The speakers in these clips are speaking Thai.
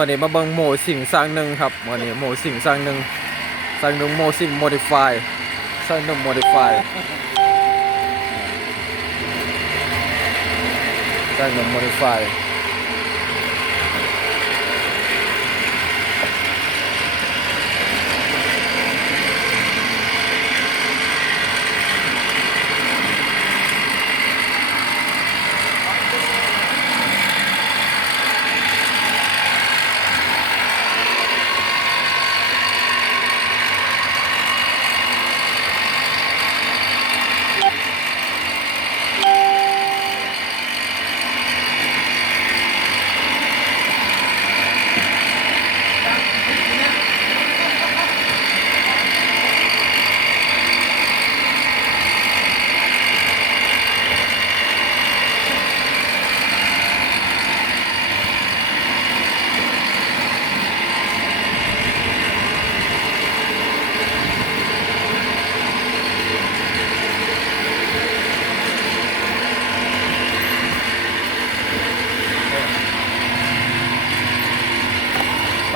วันนี้มาเบิงโมสิ่งสร้างหนึ่งครับวันนี้โมสิ่งสร้างหนึ่งสร้างหนึ่งโมสิ่งโมดิฟายสร้างหนึ่งโมดิฟายสร้างหนึ่งโมดิฟาย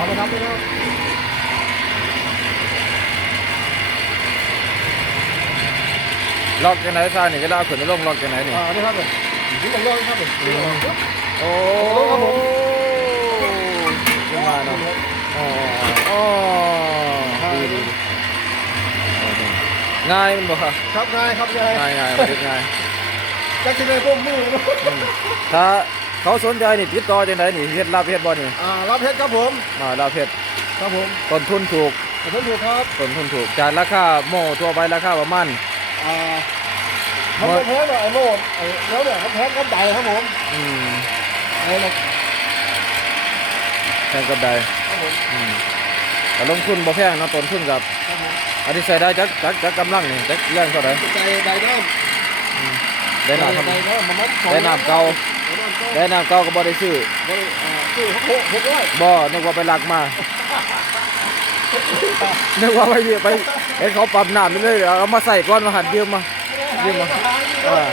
อมไหมครับพี่น้องล็อกยังไงสร้างนี่เวลาขึ้นไปลงล็อกยังไงนี่อ่านี่ครับผมนี่ผมลองครับผมโอ้ยังมาเนาะอ๋ออ๋อดีดีดีง่ายมันบ่ครับครับง่ายครับง่ายง่ายง่ายมันเฮ็ดง่ายจักสิเลยพวกมือเนาะอืมถ้า เขาสนใจนี่ติดต่อจังไดนี่เฮ็ดรับเฮ็ดบ่นี่อ่ารับเพชรครับผมมารับเฮ็ดครับผมต้นทุนถูกขอบคุณถูกครับต้นทุนถูกจากราคาโม่ทั่วไปราคาประมาณอ่าทำแพ้หน่อยไอ้โน่นไอ้แล้วเนี่ยเขาแพ้กันใหญ่ครับผมอืมไอ้เราแพงกับใดครับผมอืมแต่ลงทุนบ่แพงเนาะต้นทุนกับครับผมอันนี้ใส่ได้จักจักจักกำลังนี่จักแรงเท่าใดใจใดน้ำ ได้น้ำครับใจน้ำมันน้ำได้น้ำเก่าได้น้ำเก่าได้น้ำเก่าก็บ่ได้ซื้อบ่ได้อ่าซื้อหกหกร้อยบ่นึกว่าไปลักมานึกว่าไปไปเห็นเขาปั๊มน้ำไปเลยเอามาใส่ก้อนมาหัดยืมมายืมมาอ่า